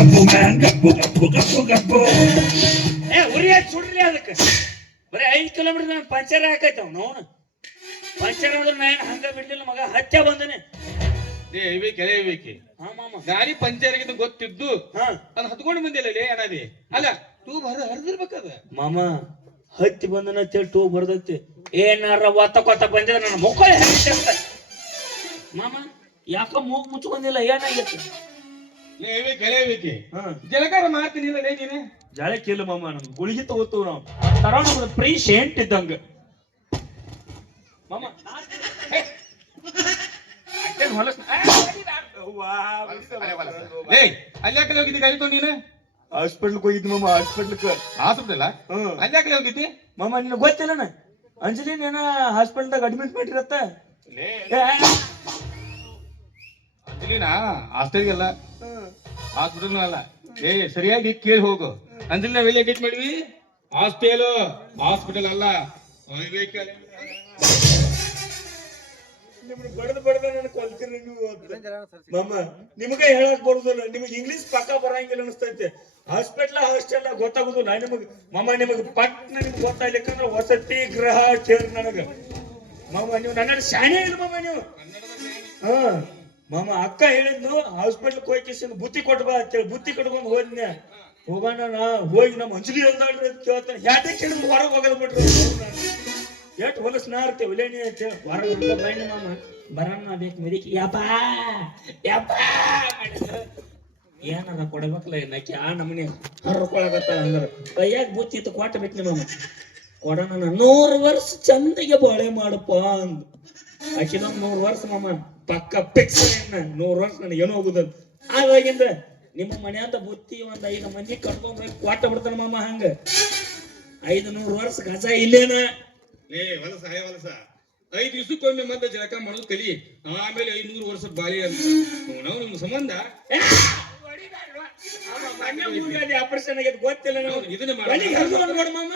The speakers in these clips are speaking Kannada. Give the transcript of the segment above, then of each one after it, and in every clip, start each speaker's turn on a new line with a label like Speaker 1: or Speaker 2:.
Speaker 1: ಗಪ್ಪು ಮ್ಯಾನ್ ಗಪ್ಪು ಗಪ್ಪು ಗಪ್ಪು ಗಪ್ಪು
Speaker 2: ಏ ಉರಿ ಹಚ್ಚಿ ಸುಡ್ರಿ ಅದಕ್ಕೆ. ಬರೀ ಐದು ಕಿಲೋಮೀಟರ್ ಪಂಚರ್ ಹಾಕೈತೆ ಅವ್ನು ಅವನು. ಪಂಚರ್ ಅಂದ್ರೆ ನಾನು ಹಂಗ ಬಿಡ್ಲಿಲ್ಲ ಮಗ ಹತ್ಯ ಬಂದನೆ.
Speaker 3: ಏ ಇವೇಕೆ ಅಲೇ ಇವೇಕೆ
Speaker 2: ಹಾ ಮಾಮ.
Speaker 3: ಗಾಡಿ ಪಂಚರ್ ಆಗಿದ್ದು ಗೊತ್ತಿದ್ದು.
Speaker 2: ಹಾ.
Speaker 3: ಅದ್ ಹತ್ಕೊಂಡು ಬಂದಿಲ್ಲ ಲೇ ಅಣ್ಣಾದಿ. ಅಲ್ಲ ತೂ ಬರ ಹರಿದಿರ್ಬೇಕದ
Speaker 2: ಮಾಮ ಹತ್ತಿ ಬಂದನ ಅಂತೇಳಿ ಟೂ ಬರ್ದೈತಿ. ಏನಾರ ಒತ್ತ ಕೊತ್ತ ಬಂದಿದ್ರೆ ನನ್ನ ಮುಖ ಮಾಮ ಯಾಕ ಮೂಗ್ ಮುಚ್ಕೊಂಡಿಲ್ಲ ಏನಾಗೈತಿ?
Speaker 3: ಜಲಕಾರ ಮಾಡ್ತೀನಿ ನೀನು.
Speaker 2: ಜಾಳಕ್ಕಿಲ್ಲ ಮಾಮ ನಮ್ ಗುಳಿಗೆ ತಗೋತೀವಿ ನಾವು. ತರ ನಮ್ದು ಪ್ರೀ ಶೇಂಟ್ ಇದ್ದಂಗ. ಮಾಮ. ಅಷ್ಟೇನ್ ಹೊಲಸ್
Speaker 3: ಲೇ ಅಲ್ಲಿ ಯಾಕಲೆ ಹೋಗಿದ್ದಿ ಗಾಡಿ ತೊಗೊಂಡು ನೀನು?
Speaker 2: ಹಾಸ್ಪಿಟ್ಲ್ಗೆ ಹೋಗಿದ್ದಿ ಮಾಮ ಹಾಸ್ಪಿಟ್ಲ್ಗೆ
Speaker 3: ಹಾಸ್ಪಿಟಲ್? ಹೋಗಿದ್ದಿ?
Speaker 2: ಮಾಮ ನಿನಗೆ ಗೊತ್ತಿಲ್ಲನ ಅಂಜಲಿನ್ ಏನ ಹಾಸ್ಪಿಟಲ್ದಾಗ ಅಡ್ಮಿಟ್ ಮಾಡಿರತ್ತ?
Speaker 3: ಲೇ
Speaker 2: ಏ,
Speaker 3: ಅಂಜಲಿನಾ ಹಾಸ್ಟೆಲ್ಗೆಲ್ಲ ಹಾಸ್ಪಿಟಲ್ ಅಲ್ಲ. ಏ ಸರಿಯಾಗಿ ಕೇಳಿ ಹೋಗು. ಅಂದ್ರೆ ನಾವ್ ಎಲ್ಲಿ ಅಡ್ಮಿಟ್ ಮಾಡಿವಿ ಹಾಸ್ಟೆಲ್ ಹಾಸ್ಪಿಟಲ್ ಅಲ್ಲ.
Speaker 2: ನಿಮ್ಗೆ ಬಡದ್ ಬಡದ ನನಗೆ ಕೊಲ್ತೀರಿ ನೀವು ಮಮ್ಮ ನಿಮಗೆ ಹೇಳಕ್ ಬರುದಿಲ್ಲ. ನಿಮಗೆ ಇಂಗ್ಲಿಷ್ ಪಕ್ಕ ಬರಂಗಿಲ್ಲ ಅನಿಸ್ತೈತೆ. ಹಾಸ್ಪಿಟಲ್ ಹಾಸ್ಟೆಲ್ ಗೊತ್ತಾಗುದಿಲ್ಲ. ನಿಮಗೆ ಮಮ್ಮ ನಿಮಗೆ ಪಟ್ನ ನಿಮ್ಗೆ ಗೊತ್ತಾಗ್ಲಿಕ್ಕಂದ್ರೆ ವಸತಿ ಗೃಹ ಚೇರ್ ನನಗ. ಮಮ್ಮ ನೀವು ನನ್ನ ಶಾಣೆ ಇಲ್ಲ ಮಮ್ಮ ನೀವು. ಹಾ. ಮಾಮ, ಅಕ್ಕ ಹೇಳಿದ್ನು ಹಾಸ್ಪಿಟ್ಲ್ ಹೋಗಿ ಬುತ್ತಿ ಕೊಟ್ಬಾ ಅಂತೇಳಿ. ಬುತ್ತಿ ಕಟ್ಕೊಂಡು ಹೋದ್ನೆ. ಹೋಗೋಣ ನಾ ಹೋಗಿ ನಮ್ಮ ಅಂಜಲಿ ಅಲ್ದಾಡ್ರಿ ಅಂತ ಕೇಳ್ತಾನೆ. ಯಾಕೆ ಕೇಳಿದ್ರು ಹೊರಗೆ ಹೋಗಲ್ ಬಿಟ್ರು ಎಷ್ಟು ಹೊಲಸ್ ನಾರ್ತೇವೆ ಒಲೇಣಿ ಅಂತ ಹೊರಗೆ ಬಣ್ಣ ಮಾಮ, ಬರೋಣ ಬೇಕು ಮಿರಿಕಿ ಮಾಡಿದ್ರು. ಏನಾರ ಕೊಡ್ಬೇಕಲ್ಲ ಏನಕ್ಕೆ? ಆ ನಮ್ಮನೆ ಹರ್ಕೊಳಗತ್ತ ಅಂದ್ರ. ಕೈಯಾಗ ಬುತ್ತಿ ಇತ್ತು, ಕೊಟ್ಟ ಬಿಟ್ನಿ ನಿಮ್ಮ ಕೊಡೋಣ ನೂರು ವರ್ಷ ಚಂದಿಗೆ ಬಾಳೆ ಮಾಡಪ್ಪ ಅಂದ್. ಆಕಿನೊಂದ್ ನೂರು ವರ್ಷ ಮಾಮ ಪಕ್ಕ ಪಿಕ್ಸ್ ನೂರು ವರ್ಷ ನನಗೆ ಏನೋ ಹೋಗುದ ಆವಾಗಿಂದ ನಿಮ್ಮ ಮನೆಯಂತ ಬುತ್ತಿ ಒಂದ್ ಐದು ಮಂದಿ ಕಟ್ಕೊಂಡ್ ಹೋಗಿ ಕೊಟ್ಟ ಬಿಡ್ತಾನ ಮಾಮ ಹಂಗ. ಐದು ನೂರು ವರ್ಷ ಗಜ ಇಲ್ಲೇನ?
Speaker 3: ಏ ವಲಸ ಹೇ ವಲಸ ಐದು ದಿವಸಕ್ಕೊಮ್ಮೆ ಮತ್ತೆ ಜಳಕ ಮಾಡೋದು ಕಲಿ. ಆಮೇಲೆ ಐನೂರು ವರ್ಷ ಬಾಳಿ ಅಂತ. ನಾವು ನಿಮ್ ಸಂಬಂಧ?
Speaker 2: ಆಪರೇಷನ್ ಆಗ್ಯದ ಗೊತ್ತಿಲ್ಲ ನಾವು
Speaker 3: ಇದನ್ನ ಮಾಡು.
Speaker 2: ಮಾಮ.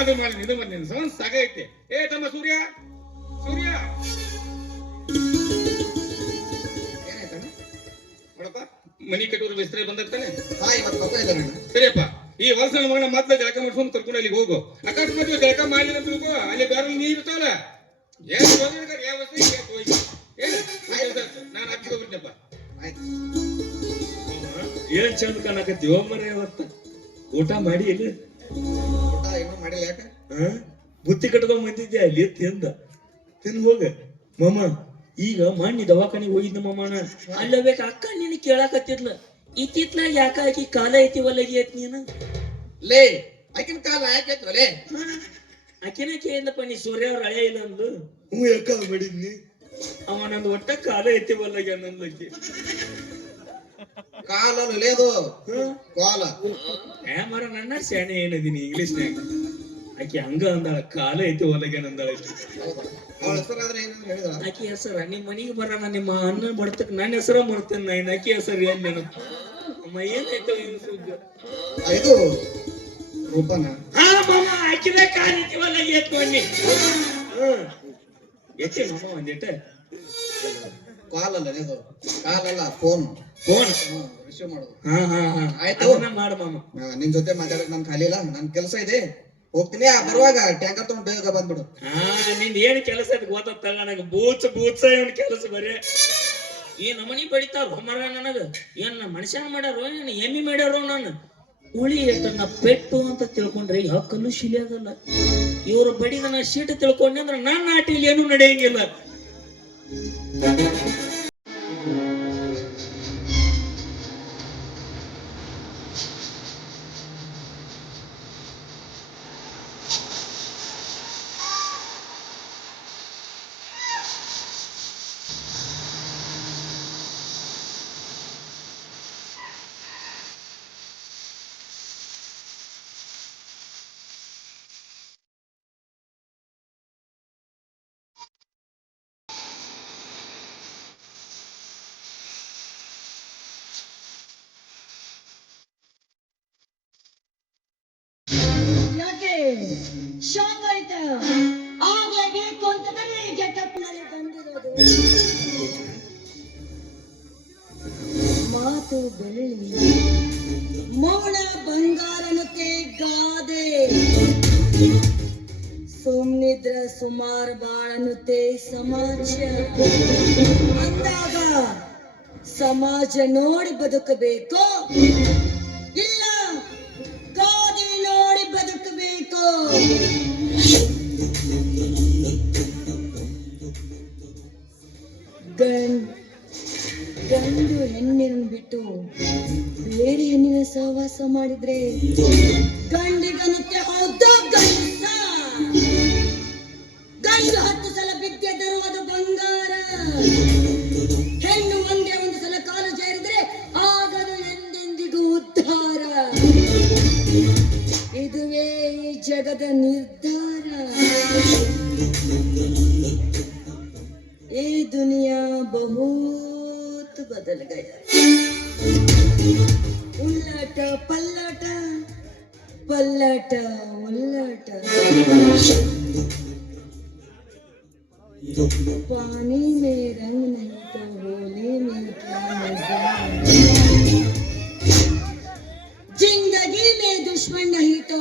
Speaker 3: ಅದು ಮಾಡಿ ಇದು ಮಾಡಿ ನಿನ್ನ ಸಂಬಂಧ ಸಾಗೈತೆ ಏ ತಮ್ಮ ಸೂರ್ಯ ಸೂರ್ಯ. ನೋಡಪ್ಪ ಮನಿ ಕಟ್ಟೋರು ಬಿಸ್ತ್ರೆ ಬಂದಾಗ್ತಾನೆ ಸರಿಯಪ್ಪ ಈ ವರ್ಷ ಮಗನ ಮತ್ತೆ ಜಳಕ ಮಾಡ್ಸ್ಕೊಂಡು ಕರ್ಕೊಂಡು ಅಲ್ಲಿಗೆ ಹೋಗು. ಅಕಸ್ಮಾತ್ ಜಳಕ ಮಾಡಿಲ್ಲ ಅಂತ ತಿಳ್ಕೊ ಅಲ್ಲಿ ಬೇರೆ ನೀರು ಇರ್ತಾವಲ್ಲ ಏನ್ ಹೋಗಿರ್ತಾರೆ ಯಾವ ವಸ್ತು ಹೋಗಿ. ಏನು ನಾನು ಅಕ್ಕಿಗೆ ಹೋಗ್ಬಿಡ್ನಪ್ಪ
Speaker 2: ಏನ್ ಚಂದ ಕಾಣಕತ್ತಿ ಮರ ಅವತ್ತ. ಊಟ ಮಾಡಿ ಇಲ್ಲ ಹಾ? ಬುತ್ತಿ ಕಟ್ಕೊಂಡ್ ಬಂದಿದ್ದೆ ಅಲ್ಲಿ ತಿಂದ ತಿಂದ್ ಹೋಗ. ಮಮ್ಮ ಈಗ ಮಣ್ಣಿ ದವಾಖಾನಿಗೆ ಹೋಗಿದ್ದ ಮಮ್ಮನ ಅಲ್ಲಬೇಕ ಅಕ್ಕ ನಿನ್ನ ಕೇಳಾಕತ್ತಿದ್ಲ. ಇತ್ತಿತ್ಲಾಗ ಯಾಕ ಆಕಿ ಕಾಲ ಐತಿ ಒಲ್ಲಗಿ ಐತಿ ನೀನು?
Speaker 4: ಲೇ ಆಕಿನ ಕಾಲ ಯಾಕೆ ಲೇ?
Speaker 2: ಆಕಿನ ಕೇಳಿದ್ಲಪ್ಪ ನೀ ಸೂರ್ಯ ಅವ್ರ ಹಳೆ ಇಲ್ಲ ಅಂದ್ಲು. ಹ್ಞೂ ಯಾಕ ಮಾಡಿದ್ನಿ ಅವ ನಂದು ಒಟ್ಟ ಕಾಲ ಐತಿ ಒಲ್ಲಗಿ ಅನ್ನೋದ್ಲಕ್ಕಿ.
Speaker 4: ಕಾಲ ಅದು ಕಾಲ.
Speaker 2: ಏ ಮರ ನನ್ನ ಶಾಣೆ ಏನದೀನಿ ಇಂಗ್ಲಿಷ್ನ್ಯಾಗ ಆಕಿ ಹಂಗ ಅಂದಾಳ ಕಾಲ ಐತಿ ಹೊಲಗೇನ ಅಂದಾಳ ಆಕಿ ಹೆಸರ ನಿಮ್ ಮನಿಗೆ ಬರೋಣ ನಿಮ್ಮ ಅನ್ನ ಬಡ್ತಕ್ ನನ್ನ ಹೆಸರ ಮಾಡ್ತೇನೆ ನಾ ಇನ್ ಆಕಿ ಹೆಸರು ಏನ್ ನೆನಪ? ಅಮ್ಮ ಏನಾಯ್ತು
Speaker 4: ಇದು ರೂಪನ.
Speaker 2: ಹಾ ಮಾಮ ಆಕಿನ ಎತ್ಕೊಂಡಿ ಎತ್ತಿ ಒಂದಿಟ್ಟ
Speaker 4: ಇದು? ಕಾಲಲ್ಲ ಫೋನ್.
Speaker 2: ಫೋನ್.
Speaker 4: ರಿಸೀವ್ ಮಾಡೋದು.
Speaker 2: ಹಾ ಹಾ ಹಾ.
Speaker 4: ಆಯ್ತು.
Speaker 2: ಮಾಡು ಮಾಮ.
Speaker 4: ನಿನ್ ಜೊತೆ ಮಾತಾಡಕ್ ನನ್ ಖಾಲಿ ಇಲ್ಲ ನನ್ ಕೆಲಸ ಇದೆ. ಹೋಗ್ತೀನಿ ಬರುವಾಗ ಟ್ಯಾಂಕರ್ ತಗೊಂಡು ಬೇಗ ಬಂದ್ಬಿಡು.
Speaker 2: ಹಾ ಏನ್ ಕೆಲಸ ಅದ್ ಗೊತ್ತಲ್ಲ ನನಗೆ. ಬೂಚ್, ಬೂಚ ಇವನ್ ಕೆಲಸ ಬರೀ. ಈ ನಮನಿ ಬಡಿತಾರ ಹೊಮರ ನನಗ. ಏನ್ ನಾ ಮನುಷ್ಯನ ಮಾಡ್ಯಾರೋ, ಏನ್ ಎಮ್ಮಿ ಮಾಡ್ಯಾರೋ ನಾನು ಉಳಿ ತನ್ನ ಪೆಟ್ಟು ಅಂತ ತಿಳ್ಕೊಂಡ್ರೆ ಯಾವ ಕಲ್ಲು ಶಿಲೆ ಅದಲ್ಲ. ಇವ್ರು ಬಡಿದ ನಾ ಶೀಟ್ ತಿಳ್ಕೊಂಡೆ ಅಂದ್ರೆ ನನ್ನ ಆಟಿಲಿ ಏನು ನಡೆಯಂಗಿಲ್ಲ
Speaker 5: ಯಾಕೆ ಶಾಕ್ ಆಯ್ತು ಆಗ್ಲೇ ಅಂತ ಅಂತಲೇ ಗೆಟಪ್ನಲ್ಲಿ ಬಂದಿರೋದು ಮಾತು ಬೆಳ್ಳಿ ಮೌನ ಬಂಗಾರನತೆ ಗಾದೆ. ಸುಮ್ನಿದ್ರ ಸುಮಾರು ಬಾಳನುತೆ ಸಮಾಜ. ಅಂದಾಗ ಸಮಾಜ ನೋಡಿ ಬದುಕಬೇಕು. ಬೇರೆ ಹೆಣ್ಣಿನ ಸಹವಾಸ ಮಾಡಿದ್ರೆ ಗಂಡಿಗನತ್ತೆ ಹೌದ, ಗಂಡು ಹತ್ತು ಸಲ ಬಿದ್ದೆದರು ಅದು ಬಂಗಾರ. ಹೆಣ್ಣು ಒಂದೇ ಒಂದು ಸಲ ಕಾಲು ಸೇರಿದ್ರೆ ಆಗದು ಎಂದೆಂದಿಗೂ ಉದ್ಧಾರ. ಇದುವೇ ಈ ಜಗದ ನಿರ್ಧಾರ. ಈ ದುನಿಯಾ ಬಹುತ್ ಬದಲ ಗಯ उल्लाट, पल्लाट पल्लाट पानी में रंग नहीं तो होली में क्या मज़ा ज़िंदगी में दुश्मन नहीं तो